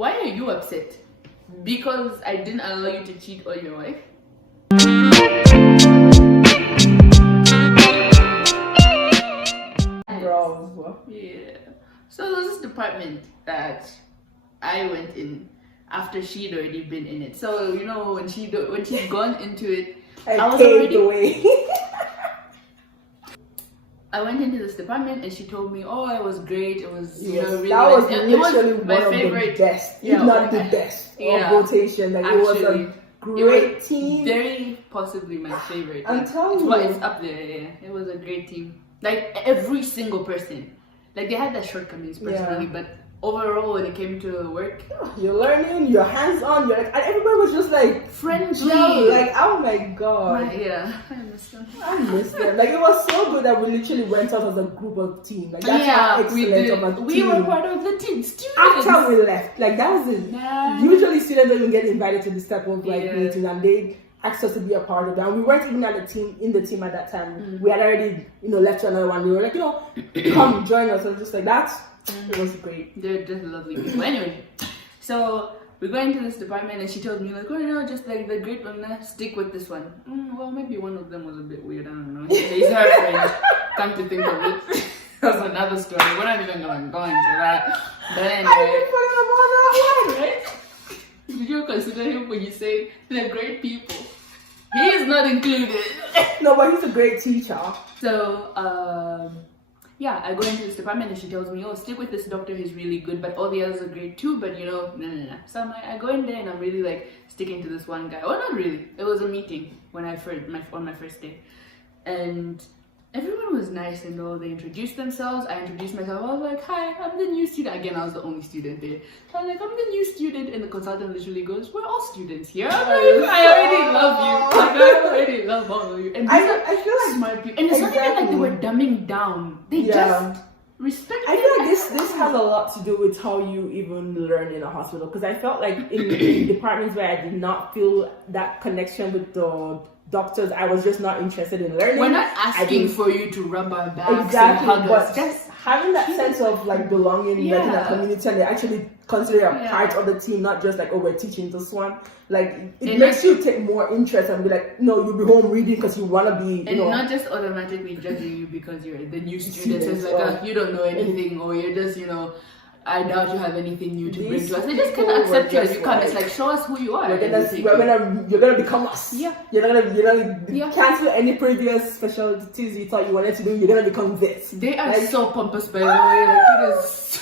Why are you upset? Because I didn't allow you to cheat on your wife? Bro. Yeah. So there's this department that I went in after she'd already been in it. So you know when she'd gone into it, I was paved already the way. I went into this department and she told me, "Oh, it was great. It was Yes, really that was nice. literally it was my one of favorite, the best, if yeah, not the best, yeah, of rotation. Like it was actually, a great team. Very possibly my favorite. I'm telling you, it's up there. Yeah, it was a great team. Like every single person, like they had their shortcomings personally, but overall when it came to work, you're learning, you're hands on, you're like, and everybody was just like friendly. Like, oh my god, I miss them. I miss them. Like it was so good that we literally went out as a group of team. Like that's how excellent of a team. We were part of the team. Students. After we left, like that was it. Usually students don't even get invited to this type of like meeting, and they asked us to be a part of that. And we weren't even at the team at that time. We had already, left to another one. We were like, come join us. And just like that. It was great. They're just lovely people. Anyway, so we go into this department and she told me like, oh just like the great one, stick with this one. Well, maybe one of them was a bit weird. I don't know. He's her friend. Come to think of it, that's another story. We're not even going to go into that. But anyway, I didn't right? Did you consider him when you say they're great people? He is not included. No, but he's a great teacher. So, I go into this department and she tells me, oh, stick with this doctor, he's really good, but all the others are great too, but no. So I go in there and I'm really like sticking to this one guy. Oh, not really. It was a meeting when on my first day. And everyone was nice and all. They introduced themselves. I introduced myself. I was like, hi, I'm the new student. Again, I was the only student there. So I was like, I'm the new student. And the consultant literally goes, we're all students here. I'm like, I already love you. Like, I already love all of you. And I feel like smart people. And it's not even like they were dumbing down. They just respect. I feel like this has a lot to do with how you even learn in a hospital. Because I felt like in departments where I did not feel that connection with the doctors, I was just not interested in learning. We're not asking for you to rub our backs exactly, and hug but us. just having that sense of like belonging like, in a community, and they actually consider a part of the team, not just like, oh, we're teaching this one. Like it makes you take more interest and be like, no, you'll be home reading because you want to be, and not just automatically judging you because you're the new student. It's like you don't know anything, or you're just I doubt you have anything new to bring to us. They just cannot accept you as you come. It's like, show us who you are. You're gonna become us. Yeah. You're gonna cancel any previous specialties you thought you wanted to do. You're gonna become this. They are so pompous, by the way. Like it is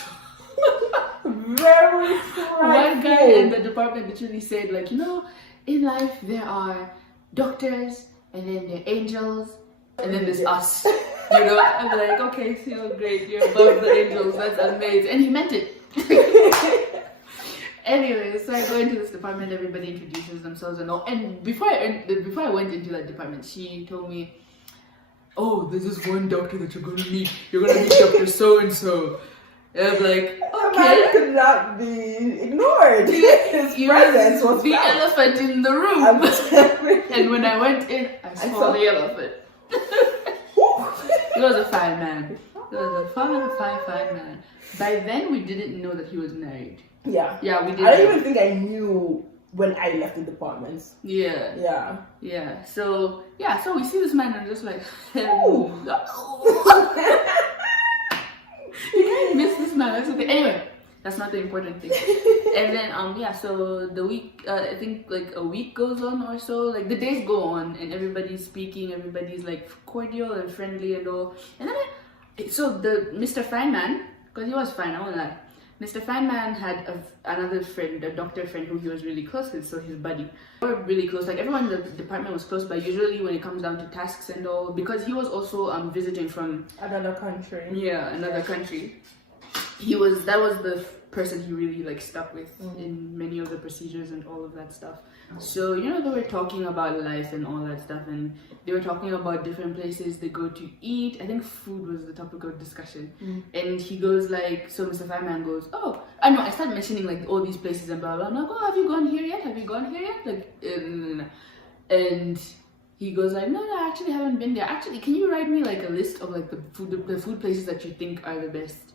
very prideful. One guy in the department literally said, like, in life there are doctors, and then there are angels, and then there's us. I'm like, okay, great, you're above the angels, that's amazing. And he meant it. Anyway, so I go into this department, everybody introduces themselves and all. And before I went into that department, she told me, oh, there's this one doctor that you're going to meet. You're going to meet Dr. So-and-so. And I'm like, okay. Man could not be ignored. His presence was the elephant in the room. And when I went in, I saw the elephant. He was a fine man. He was a fine man. By then, we didn't know that he was married. Yeah. Yeah, we didn't. I don't even think I knew when I left the department. Yeah. So we see this man and I'm just like, you can't miss this man. That's okay. Anyway, that's not the important thing. And then so the week, I think like a week goes on or so. Like the days go on and everybody's speaking, everybody's like cordial and friendly and all. And then so the Mr. Fine Man, because he was fine, I won't lie. Mr. Fine Man had another friend, a doctor friend who he was really close with, so his buddy. We were really close, like everyone in the department was close, but usually when it comes down to tasks and all, because he was also visiting from another country. Yeah, another country. That was the person he really like stuck with in many of the procedures and all of that stuff. So they were talking about life and all that stuff, and they were talking about different places they go to eat. I think food was the topic of discussion. And he goes like, so Mr. Fireman goes, oh, I know, I started mentioning like all these places and blah blah. I'm like, oh, have you gone here yet? Like and he goes like, no, I actually haven't been there. Actually, can you write me like a list of like the food places that you think are the best?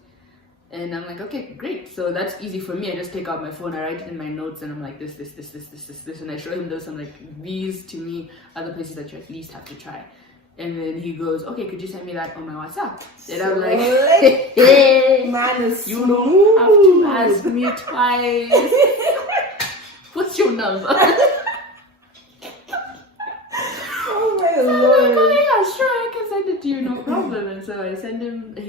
And I'm like, okay, great. So that's easy for me. I just take out my phone, I write it in my notes, and I'm like, this. And I show him this. I'm like, these to me are the places that you at least have to try. And then he goes, okay, could you send me that on my WhatsApp? And I'm like, hey, man is you don't have to ask me twice. What's your number? Oh my so lord. I'm like, oh yeah, sure, I can send it to you, no problem. And so I send him, I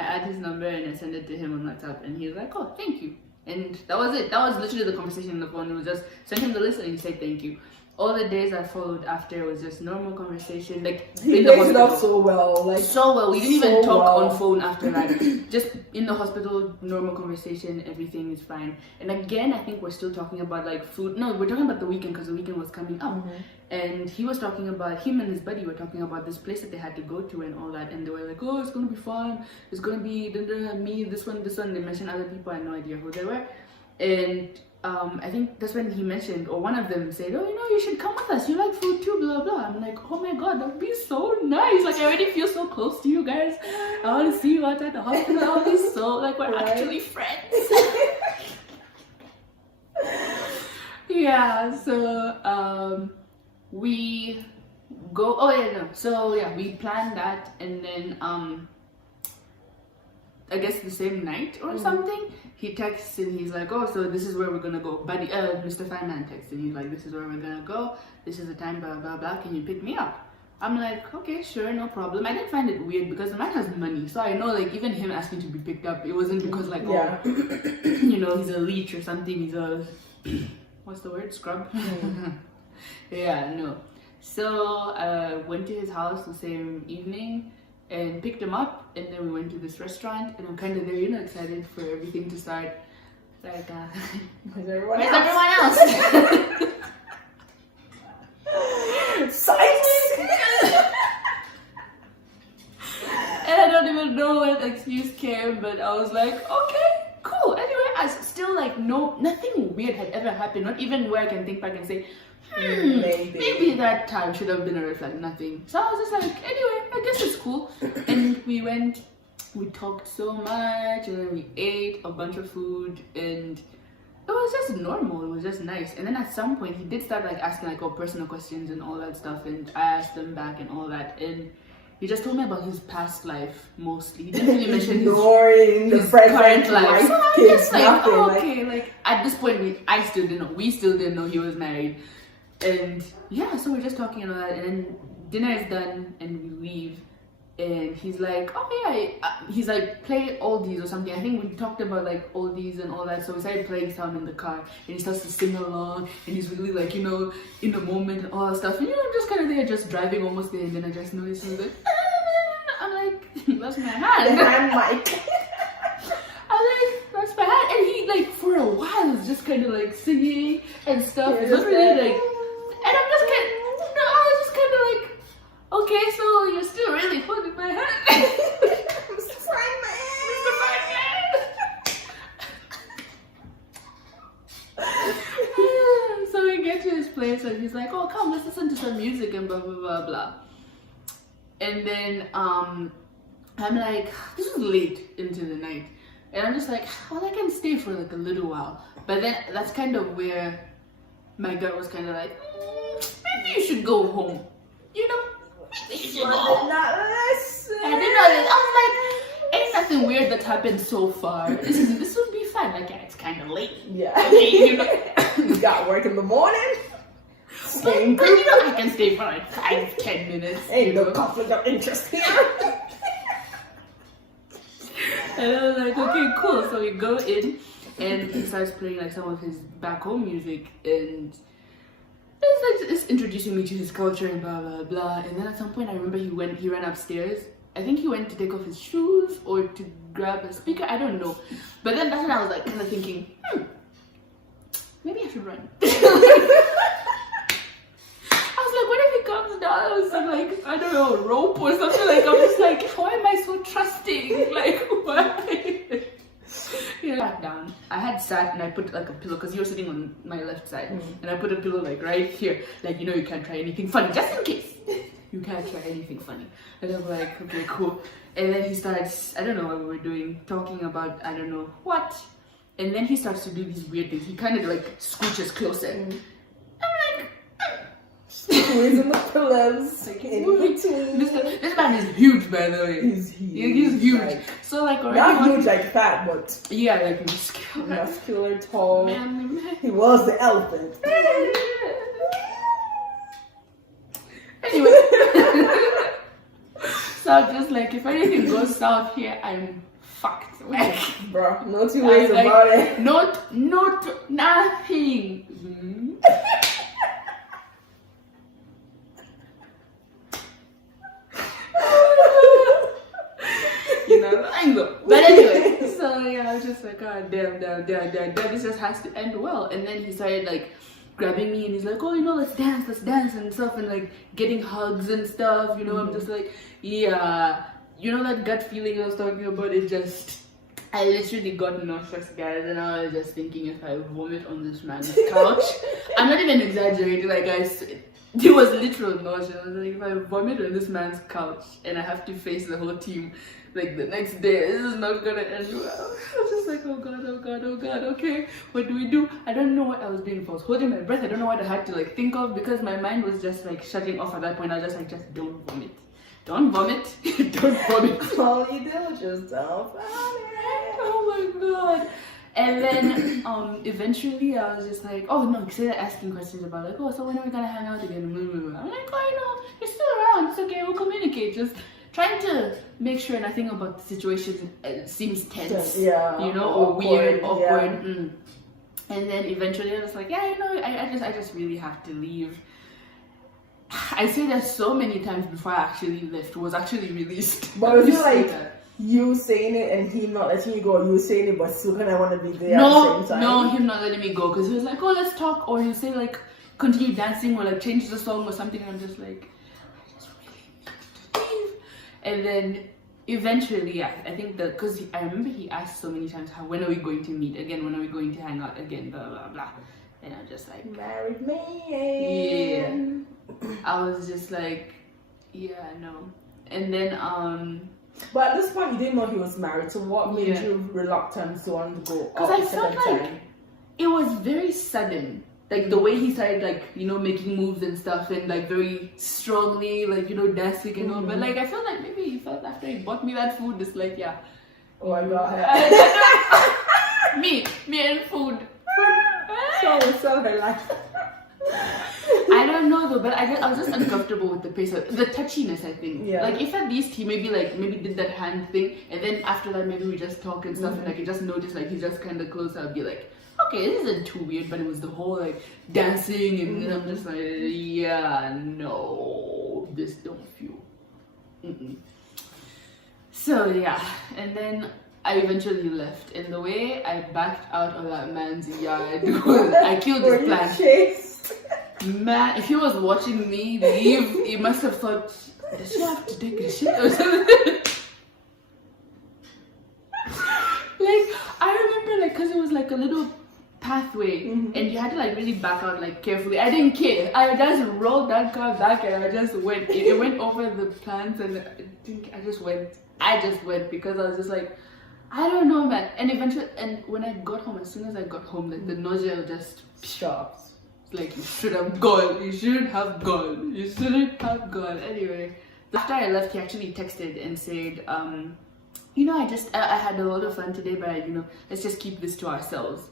add his number and I send it to him on WhatsApp, and he's like, oh, thank you. And that was it. That was literally the conversation on the phone. It was just send him the list and he said thank you. All the days that followed after was just normal conversation. Like He plays it up so well. Like so well. We didn't even so talk well. on phone after that. Just in the hospital, normal conversation, everything is fine. And again, I think we're still talking about like food. No, we're talking about the weekend because the weekend was coming up. Mm-hmm. And he was talking about, him and his buddy were talking about this place that they had to go to and all that. And they were like, oh, it's going to be fun. It's going to be me, this one. They mentioned other people. I had no idea who they were. And I think that's when he mentioned, or one of them said, oh, you know, you should come with us. You like food too, blah, blah. I'm like, oh my God, that would be so nice. Like, I already feel so close to you guys. I want to see you outside the hospital. I'll be so, like, we're actually friends. Yeah, so we go, oh yeah, no. So yeah, we planned that, and then I guess the same night or something, he texts and he's like, oh, so this is where we're gonna go. Buddy, Mr. Fireman texts and he's like, this is where we're gonna go. This is the time, blah, blah, blah. Can you pick me up? I'm like, okay, sure, no problem. I didn't find it weird because the man has money. So I know, like, even him asking to be picked up, it wasn't because, like, oh, you know, he's a leech or something. He's a, what's the word? Scrub? Yeah, no. So I went to his house the same evening and picked him up, and then we went to this restaurant, and I'm kind of there, you know, excited for everything to start. Like, Where's everyone else? Science! And I don't even know what excuse came, but I was like, okay, cool. Anyway, I still like, nothing weird had ever happened, not even where I can think back and say, maybe that time should have been a red flag, nothing. So I was just like, anyway, I guess it's cool. And we went, we talked so much, and then we ate a bunch of food, and it was just normal, it was just nice. And then at some point, he did start like asking like all personal questions and all that stuff, and I asked them back and all that, and he just told me about his past life mostly. He didn't really mention his current life. So I was just like, oh, okay, like at this point, we still didn't know he was married. And yeah, so we're just talking and all that, and then dinner is done and we leave, and he's like, oh yeah, he's like, play oldies or something. I think we talked about like oldies and all that, so we started playing some in the car, and he starts to sing along, and he's really like, you know, in the moment and all that stuff, and you know, I'm just kind of there, just driving almost there, and then I just noticed, and I'm like, that's my hand. The hand mic. I'm like, that's my hand, and he like for a while was just kind of like singing and stuff. It was really like. And I'm just I was just kind of like, okay, so you're still really holding my hand. Mr. Fireman. So we get to his place and he's like, oh, come, let's listen to some music and blah, blah, blah, blah. And then I'm like, this is late into the night. And I'm just like, well, I can stay for like a little while. But then that's kind of where my gut was kind of like, maybe you should go home. You know? Maybe you should go home. I didn't know this. I was like, ain't nothing weird that's happened so far. This would be fun. Like, yeah, it's kind of late. Yeah. I mean, you know. You got work in the morning. But you know, I can stay for like 5-10 minutes. Ain't no conflict of interest here. And I was like, okay, cool. So we go in, and he starts playing like some of his back home music, and it's introducing me to his culture and blah blah blah. And then at some point I remember he ran upstairs. I think he went to take off his shoes or to grab a speaker, I don't know. But then that's when I was like kind of thinking, maybe I should run. I was like, what if he comes down with some like, I don't know, rope or something? Like, I'm just like, why am I so trusting? Like, why? Yeah. Sat down. I had sat and I put like a pillow because you were sitting on my left side, and I put a pillow like right here, like, you know, you can't try anything funny just in case. you can't try anything funny. And I'm like, okay, cool. And then he starts, I don't know what we were doing, talking about I don't know what. And then he starts to do these weird things. He kind of like scooches closer. I'm like, squeezing the pillows like, in between. This man is huge, by the way. He's huge. Yeah, he's huge. Like, So like already not huge like fat, but yeah, like muscular. muscular, tall. Man. He was the elephant. Anyway, so I'm just like, if anything goes south here, I'm fucked. Like, Bro, no two ways like, about it. not nothing. You know, I know. But anyway, so yeah, I was just like, oh, damn, this just has to end well. And then he started like grabbing me and he's like, oh, you know, let's dance and stuff, and like getting hugs and stuff, you know. I'm just like, yeah, you know that gut feeling I was talking about, I literally got nauseous, guys, and I was just thinking, if I vomit on this man's couch, I'm not even exaggerating, like it was literal nausea. I was like, if I vomit on this man's couch and I have to face the whole team like the next day, this is not gonna end well. I was just like, oh god, okay, what do we do? I don't know what I was doing. I was holding my breath. I don't know what I had to like think of, because my mind was just like shutting off at that point. I was just like, just don't vomit. Don't vomit. Don't vomit. All you do, just don't vomit. Oh my god. And then eventually I was just like, oh no, because they're asking questions about like, oh, so when are we gonna hang out again? I'm like, oh, you know, you're still around, it's okay, we'll communicate. Just trying to make sure nothing about the situation seems tense, yeah, you know, or weird, awkward. Yeah. And then eventually I was like, yeah, you know, I just really have to leave. I say that so many times before I actually left, was actually released. But was it like you saying it and him not letting you go, or you saying it but still kind of want to be there at the same time? No, him not letting me go, because he was like, oh, let's talk, or he'll say like, continue dancing, or like change the song or something, and I'm just like, I just really need to leave. And then eventually, yeah, I think that, because I remember he asked so many times, when are we going to meet again, when are we going to hang out again, blah blah blah. And I'm just like, married man. Yeah. I was just like, yeah, no. And then but at this point you didn't know he was married, so what made you reluctant to want to go? Because I felt like it was very sudden, like the way he started, like, you know, making moves and stuff, and like very strongly, like, you know, dancing and all. But like I felt like maybe he felt after he bought me that food, it's like, yeah, oh my god. me and food. Sell her life. I don't know though, but I was just uncomfortable with the pace of the touchiness, I think. Yeah. Like if at least he maybe did that hand thing, and then after that maybe we just talk and stuff, and I could just notice like he's just kind of close, I'd be like, okay, this isn't too weird. But it was the whole like dancing, and then I'm just like, yeah, no, this don't feel. So yeah, and then I eventually left, and the way I backed out of that man's yard was I killed his plan. Man, if he was watching me leave, he must have thought, does she have to take a shit or something? Like, I remember, like, because it was like a little pathway, and you had to like really back out like carefully. I didn't care. I just rolled that car back and I just went. It went over the plants, and I just went because I was just like, I don't know, man. And eventually, and when I got home, as soon as I got home, like the nausea just stopped. Like, you should have gone. You shouldn't have gone. You shouldn't have gone. Anyway, after I left, he actually texted and said, you know, I had a lot of fun today, but you know, let's just keep this to ourselves.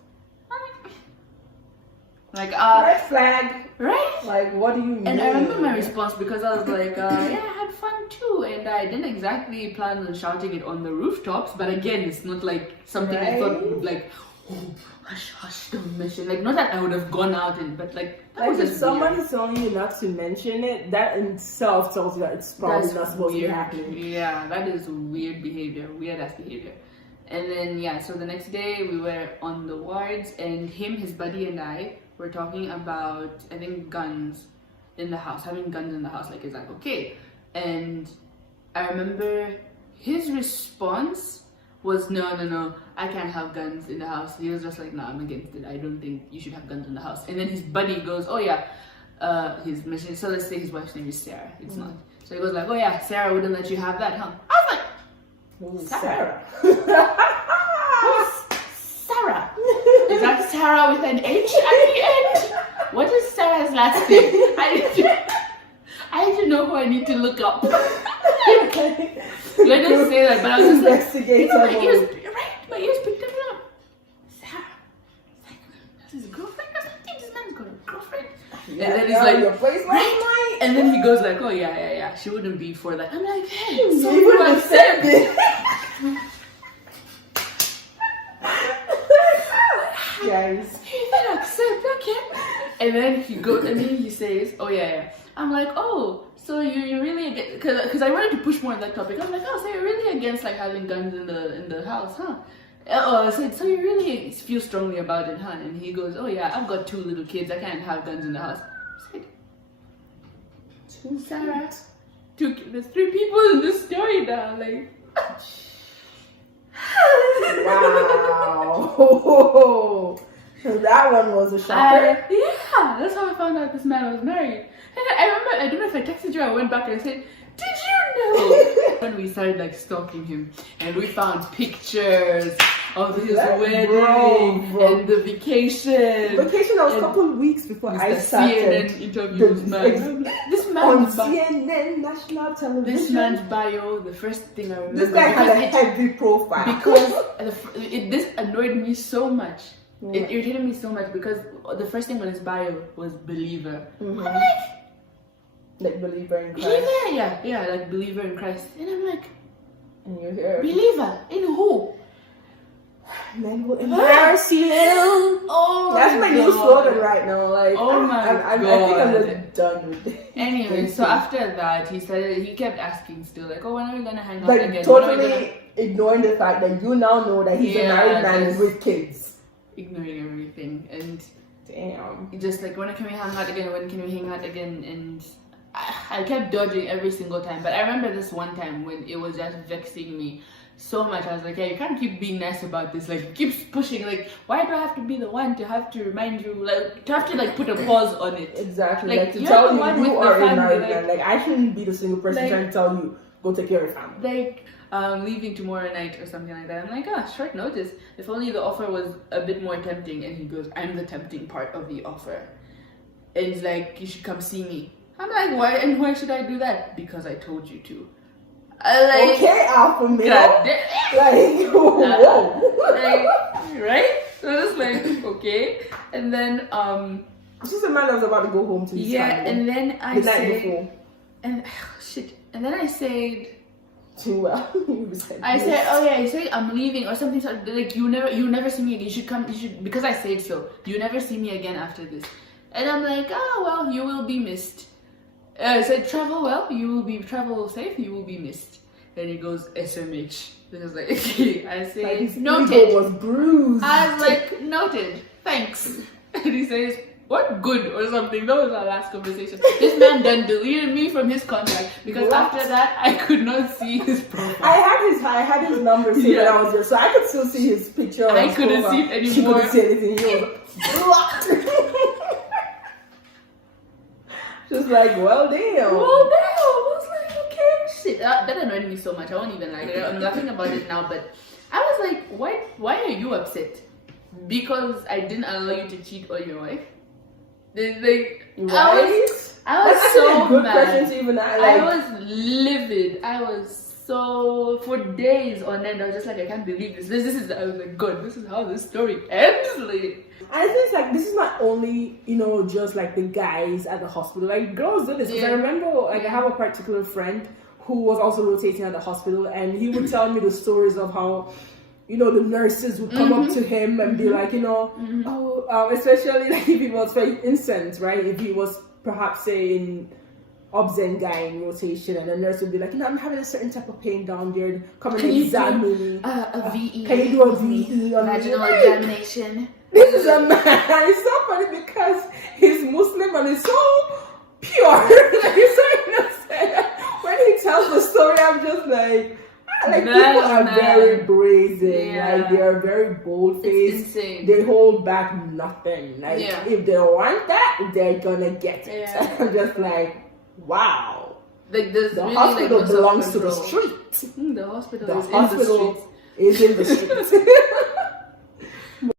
Like, red flag. Right? Like, what do you mean? And I remember my response, because I was like, yeah, I had fun too, and I didn't exactly plan on shouting it on the rooftops, but again, it's not like something I thought would like, oh, hush, don't mention. Like, not that I would have gone out and, but like, that was if just someone weird. is telling you not to mention it, that in itself tells you that it's probably not supposed to be happening. Yeah, that is weird behavior, weird ass behavior. And then yeah, so the next day we were on the wards, and his buddy and I were talking about, I think, guns in the house, having guns in the house. Like, is that okay? And I remember his response was, no, I can't have guns in the house. He was just like, no, I'm against it. I don't think you should have guns in the house. And then his buddy goes, oh yeah, his mission. So let's say his wife's name is Sarah. It's not. So he goes like, oh yeah, Sarah wouldn't let you have that, huh? I was like, Who's Sarah? Sarah? Sarah? Is that Sarah with an H at the end? What is Sarah's last name? I need to know who I need to look up. Let us say that, but I was just investigate. like, my ears picked it up. Sarah. Like, that's his girlfriend or something? This man's got a girlfriend? Yeah, and then he's like, your place right? And then he goes like, oh yeah, she wouldn't be for that. I'm like, hey, so you you wouldn't accept it. Guys. He didn't accept, okay. And then he goes, and then he says, oh yeah. I'm like, oh, so you're really against, because I wanted to push more on that topic. I was like, oh, so you're really against like having guns in the house, huh? Oh, I said, so you really feel strongly about it, huh? And he goes, oh yeah, I've got 2 little kids. I can't have guns in the house. I said, 2 Sarah, 2, there's 3 people in this story now, like. Wow. That one was a shocker. Yeah, that's how I found out this man was married. And I remember, I don't know if I texted you, I went back and I said, did you know? When we started like stalking him and we found pictures of his wedding bro. and the vacation. Vacation that was a couple of weeks before I started. CNN interviews, man. This man on was CNN national television. This man's bio, the first thing I remember. This guy had a heavy profile. Because this annoyed me so much. Yeah. It irritated me so much because the first thing on his bio was believer. Mm-hmm. I'm like believer in Christ. Believer, yeah, like believer in Christ. And I'm like, and you're here. Believer in who? Men will embarrass you. Oh, that's my new slogan right now. Like, oh my God. I think I'm just done with it. Anyway, so after that, he kept asking still, like, oh, when are we gonna hang out like, again? totally ignoring the fact that you now know that he's a married man just with kids. Ignoring everything and damn, just like, when can we hang out again? When can we hang out again? And I kept dodging every single time. But I remember this one time when it was just vexing me so much. I was like, yeah, you can't keep being nice about this. Like, keep pushing. Like, why do I have to be the one to have to remind you? Like, to have to like put a pause on it. Exactly. Like, to tell you are a married like, man. Like, I shouldn't be the single person trying to tell you go take care of your family. Like, leaving tomorrow night or something like that. I'm like, short notice. If only the offer was a bit more tempting. And he goes, I'm the tempting part of the offer. And he's like, you should come see me. I'm like, why? And why should I do that? Because I told you to. Like, okay, alpha male. Like, whoa. Like, right? So it's like, okay. And then, this is a man that was about to go home to his family. And then I the night before. And, shit. And then I said, too well. I said, oh yeah, you say I'm leaving or something. So, like, you never see me again. You should come. You should, because I said so. You never see me again after this. And I'm like, oh well, you will be missed. I said, travel well. Travel safe. You will be missed. Then he goes, SMH. It was like, okay. I say, like noted. Was bruised. I was like, noted. Thanks. And he says, what good or something. That was our last conversation. This man then deleted me from his contact because after that I could not see his profile. I had his number saved when I was there, so I could still see his picture. I couldn't see it anymore. She couldn't see anything. He was blocked. Just like, well damn. I was like, okay, shit. That annoyed me so much. I won't even like it. I'm laughing about it now, but I was like, why are you upset? Because I didn't allow you to cheat on your wife? Like, right? I was that's so a good mad. question to even like, I was livid. I was so, for days on end, I was just like, I can't believe this. I was like, God, this is how this story ends. Like, I think like this is not only, just like the guys at the hospital. Like, girls do this. Because I remember, like, I have a particular friend who was also rotating at the hospital, and he would tell me the stories of how, the nurses would come up to him and be like, especially like if he was, for instance, right, if he was perhaps saying obs and guy in rotation, and the nurse would be like, I'm having a certain type of pain down there, come and examine me. A VE. Can you do a VE on vaginal examination? This is a man. It's so funny because he's Muslim and he's so pure. He's so innocent. When he tells the story, I'm just like people are very brazen. Yeah. Like, they are very bold-faced. They hold back nothing. Like, if they want that, they're gonna get it. Yeah. I'm just like, wow. Like there's The really hospital like no belongs to the self-control. street. The hospital The is in the hospital streets. is in the street.